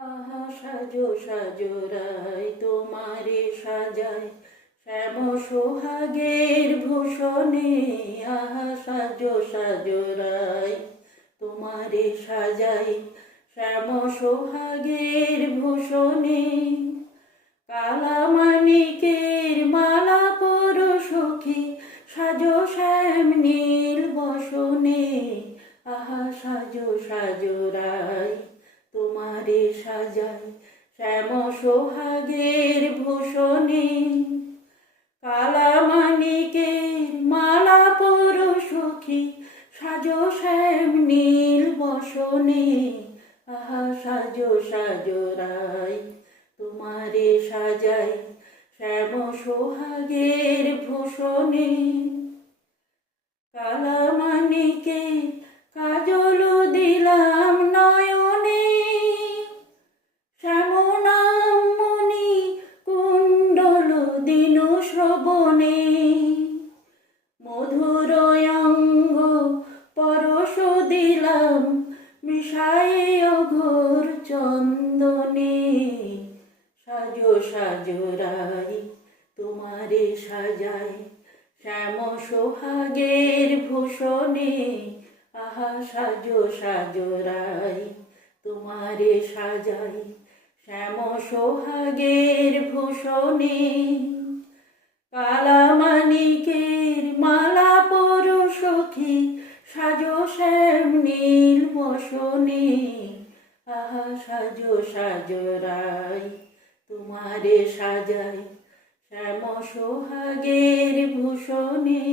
আহা সাজো সাজো রায় তোমারে সাজায় শ্যাম সোহাগের ভূষণে। আহা সাজো সাজো রায় তোমারে সাজায় শ্যাম সোহাগের ভূষণে। কালামানিকের মালা পরো সখী সাজো শ্যাম নীল বসনে। আহা সাজো সাজো রায় তোমারে সাজায় শ্যাম সোহাগের ভূষণে। কালামানিকের মালা পরো সখী সাজো শ্যাম নীল বসনে। আহা সাজো সাজো রায় তোমারে সাজায় শ্যাম সোহাগের ভূষণে। কালামানিকের কাজল দিলাম নয়নে, শ্যামনাম মণি কুণ্ডল দিন শ্রবণে। মধুর অঙ্গ পরশ দিলাম মিশায়ে অঘোর চন্দনে। সাজো সাজো রায় তোমারে সাজায় শ্যাম সোহাগের ভূষণে। আহা সাজো সাজো রায় তোমারে সাজায় শ্যাম সোহাগের ভূষণে। কালামানিকের মালা পরো সখী সাজো শ্যাম নীল বসনে। আহা সাজো সাজো রায় তোমারে সাজায় শ্যাম সোহাগের ভূষণে।